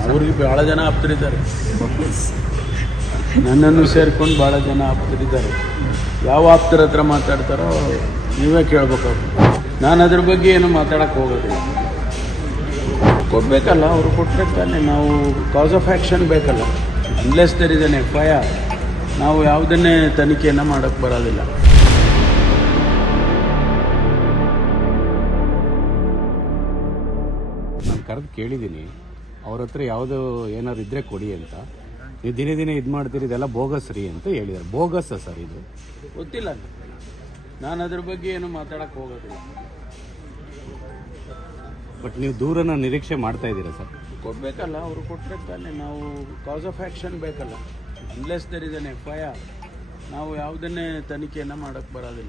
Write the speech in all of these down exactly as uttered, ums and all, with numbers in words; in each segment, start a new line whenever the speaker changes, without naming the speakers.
Sir?
ಅವ್ರಿಗೆ ಭಾಳ ಜನ ಆಪ್ತರಿದ್ದಾರೆ, ನನ್ನನ್ನು ಸೇರ್ಕೊಂಡು ಭಾಳ ಜನ ಆಪ್ತರಿದ್ದಾರೆ. ಯಾವ ಆಪ್ತರ ಹತ್ರ ಮಾತಾಡ್ತಾರೋ ನೀವೇ ಕೇಳ್ಬೇಕು ಅವ್ರು. ನಾನು ಅದ್ರ ಬಗ್ಗೆ ಏನು ಮಾತಾಡೋಕ್ಕೆ ಹೋಗೋದಿಲ್ಲ. ಕೊಡಬೇಕಲ್ಲ, ಅವರು ಕೊಟ್ಟರೆ ತಾನೇ ನಾವು ಕಾಸ್ ಆಫ್ ಆ್ಯಕ್ಷನ್ ಬೇಕಲ್ಲ. Unless there is an F I R ನಾವು ಯಾವುದನ್ನೇ ತನಿಖೆಯನ್ನು ಮಾಡೋಕ್ಕೆ ಬರೋದಿಲ್ಲ.
ನಾನು ಕರೆದು ಕೇಳಿದ್ದೀನಿ, ಅವ್ರ ಹತ್ರ ಯಾವುದು ಏನಾದ್ರು ಇದ್ದರೆ ಕೊಡಿ ಅಂತ. ನೀವು ದಿನೇ ದಿನೇ ಇದು ಮಾಡ್ತೀರಿ, ಇದೆಲ್ಲ ಬೋಗಸ್ ರೀ ಅಂತ ಹೇಳಿದ್ದಾರೆ. ಬೋಗಸ್ ಸರ್ ಇದು?
ಗೊತ್ತಿಲ್ಲ, ನಾನು ಅದ್ರ ಬಗ್ಗೆ ಏನು ಮಾತಾಡೋಕ್ಕೆ ಹೋಗೋದಿಲ್ಲ.
ಬಟ್ ನೀವು ದೂರನ ನಿರೀಕ್ಷೆ ಮಾಡ್ತಾ ಇದ್ದೀರಾ ಸರ್?
ಕೊಡಬೇಕಲ್ಲ, ಅವರು ಕೊಟ್ಟರೆ ತಾನೇ ನಾವು ಕಾಸ್ ಆಫ್ ಆ್ಯಕ್ಷನ್ ಬೇಕಲ್ಲ. Unless there is an F I R ನಾವು ಯಾವುದನ್ನೇ ತನಿಖೆಯನ್ನು ಮಾಡೋಕ್ಕೆ ಬರೋದಿಲ್ಲ.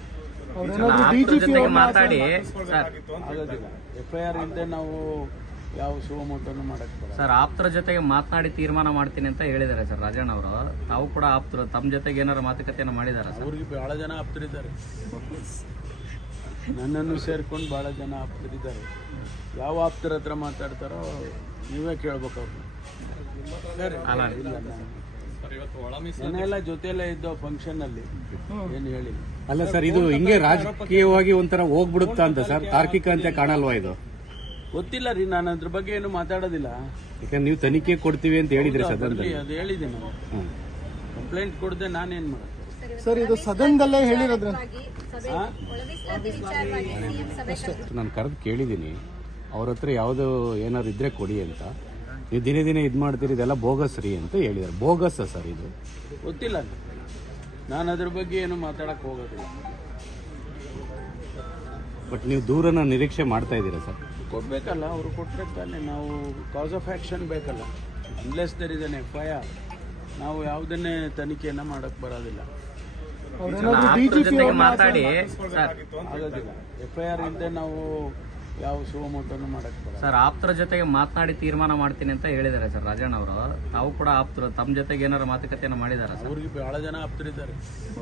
ಮಾತಾಡಿ
ಆಗೋದಿಲ್ಲ. ಎಫ್ ಐ ಆರ್ ಇಲ್ಲದೆ ನಾವು ಯಾವ ಸುಮೋಟನ್ನು ಮಾಡಕ್ಕೆ ಬರೋಲ್ಲ.
ಸರ್, ಆಪ್ತರ ಜೊತೆಗೆ ಮಾತನಾಡಿ ತೀರ್ಮಾನ ಮಾಡ್ತೀನಿ ಅಂತ ಹೇಳಿದ್ದಾರೆ ಸರ್ ರಾಜಣ್ಣ ಅವರು. ತಾವು ಕೂಡ ಆಪ್ತರು, ತಮ್ಮ ಜೊತೆಗೆ ಏನಾರು ಮಾತುಕತೆಯನ್ನು ಮಾಡಿದ್ದಾರೆ ಸರ್?
ಅವ್ರಿಗೆ ಭಾಳ ಜನ ಆಪ್ತರಿದ್ದಾರೆ, ನನ್ನನ್ನು ಸೇರ್ಕೊಂಡು ಭಾಳ ಜನ ಆಪ್ತರಿದ್ದಾರೆ. ಯಾವ ಆಪ್ತರ ಹತ್ರ ಮಾತಾಡ್ತಾರೋ ನೀವೇ ಕೇಳ್ಬೇಕು ಅವ್ರನ್ನ.
ಅಲ್ಲ
ಇಲ್ಲ, ನಾನೆಲ್ಲ ಜೊತೆಯಲ್ಲೇ ಇದ್ದೋ ಫಂಕ್ಷನ್ ಅಲ್ಲಿ ಏನು ಹೇಳಿ.
ಅಲ್ಲ ಸರ್, ಇದು ಹಿಂಗೆ ರಾಜಕೀಯವಾಗಿ ಒಂಥರ ಹೋಗ್ಬಿಡುತ್ತಾ ಅಂತ ಸರ್? ತಾರ್ಕಿಕ ಅಂತ ಕಾಣಲ್ವಾ ಇದು?
ಗೊತ್ತಿಲ್ಲ ರೀ, ನಾನು ಅದ್ರ ಬಗ್ಗೆ ಏನು ಮಾತಾಡೋದಿಲ್ಲ.
ಯಾಕಂದ್ರೆ ನೀವು ತನಿಖೆ ಕೊಡ್ತೀವಿ ಅಂತ ಹೇಳಿದ್ರಿ ಸದನದಲ್ಲಿ.
ಅದು ಹೇಳಿದ್ದೀನಿ ನಾನು. ಕಂಪ್ಲೇಂಟ್ ಕೊಡದೆ ನಾನೇನ್ ಮಾಡೋದು
ಸರ್? ಇದು ಸದನದಲ್ಲೇ ಹೇಳಿರೋದ್ರ
ನಾನು ಕರೆದು ಕೇಳಿದ್ದೀನಿ, ಅವ್ರ ಹತ್ರ ಯಾವುದು ಏನಾದ್ರು ಇದ್ರೆ ಕೊಡಿ ಅಂತ. ನೀವು ದಿನೇ ದಿನೇ ಇದು ಮಾಡ್ತೀರಿ, ಇದೆಲ್ಲ ಬೋಗಸ್ ರೀ ಅಂತ ಹೇಳಿದ್ದಾರೆ. ಬೋಗಸ್ ಸರ್ ಇದು?
ಗೊತ್ತಿಲ್ಲ, ನಾನು ಅದ್ರ ಬಗ್ಗೆ ಏನು ಮಾತಾಡಕ್ಕೆ ಹೋಗೋದಿಲ್ಲ.
ಬಟ್ ನೀವು ದೂರನ ನಿರೀಕ್ಷೆ ಮಾಡ್ತಾ ಇದ್ದೀರಾ ಸರ್?
ಕೊಡಬೇಕಲ್ಲ, ಅವರು ಕೊಟ್ಟರೆ ತಾನೇ ನಾವು ಕಾಸ್ ಆಫ್ ಆ್ಯಕ್ಷನ್ ಬೇಕಲ್ಲ. Unless there is an F I R ನಾವು ಯಾವುದನ್ನೇ ತನಿಖೆಯನ್ನು ಮಾಡೋಕ್ಕೆ ಬರೋದಿಲ್ಲ.
ಮಾತಾಡಿ
ಆಗೋದಿಲ್ಲ. ಎಫ್ ಐ ಆರ್ ಇಲ್ಲದೆ ನಾವು ಯಾವ ಸುಮೋಟನ್ನು ಮಾಡಕ್ಕೆ ಬರೋಲ್ಲ.
ಸರ್, ಆಪ್ತರ ಜೊತೆಗೆ ಮಾತನಾಡಿ ತೀರ್ಮಾನ ಮಾಡ್ತೀನಿ ಅಂತ ಹೇಳಿದ್ದಾರೆ ಸರ್ ರಾಜಣ್ಣ ಅವರು. ತಾವು ಕೂಡ ಆಪ್ತರು, ತಮ್ಮ ಜೊತೆಗೆ ಏನಾರು ಮಾತುಕತೆಯನ್ನು ಮಾಡಿದ್ದಾರೆ ಸರ್?
ಅವ್ರಿಗೆ ಭಾಳ ಜನ ಆಪ್ತರಿದ್ದಾರೆ,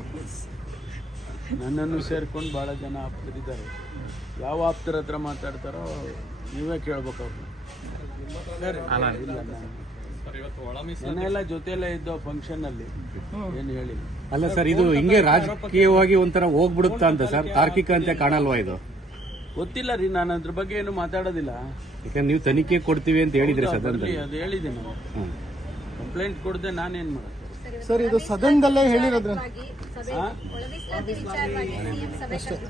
ನನ್ನನ್ನು ಸೇರ್ಕೊಂಡು ಭಾಳ ಜನ ಆಪ್ತರಿದ್ದಾರೆ. ಯಾವ ಆಪ್ತರ ಹತ್ರ ಮಾತಾಡ್ತಾರೋ ನೀವೇ ಕೇಳ್ಬೇಕು ಅವ್ರನ್ನ.
ಅಲ್ಲ
ಇಲ್ಲ, ನಾನೆಲ್ಲ ಜೊತೆಯಲ್ಲೇ ಇದ್ದೋ ಫಂಕ್ಷನ್ ಅಲ್ಲಿ ಏನು ಹೇಳಿ.
ಅಲ್ಲ ಸರ್, ಇದು ಹಿಂಗೆ ರಾಜಕೀಯವಾಗಿ ಒಂಥರ ಹೋಗ್ಬಿಡುತ್ತಾ ಅಂತ ಸರ್? ತಾರ್ಕಿಕ ಅಂತ ಕಾಣಲ್ವಾ ಇದು?
ಗೊತ್ತಿಲ್ಲ ರೀ, ನಾನು ಅದ್ರ ಬಗ್ಗೆ ಏನು ಮಾತಾಡೋದಿಲ್ಲ.
ಯಾಕಂದ್ರೆ ನೀವು ತನಿಖೆ ಕೊಡ್ತೀವಿ ಅಂತ ಹೇಳಿದ್ರಿ ಸದನದಲ್ಲಿ.
ಅದು ಹೇಳಿದ್ದೀನಿ ನಾನು. ಕಂಪ್ಲೇಂಟ್ ಕೊಡದೆ ನಾನೇನ್ ಮಾಡೋದು
ಸರ್? ಇದು ಸದನದಲ್ಲೇ ಹೇಳಿರೋದ್ರ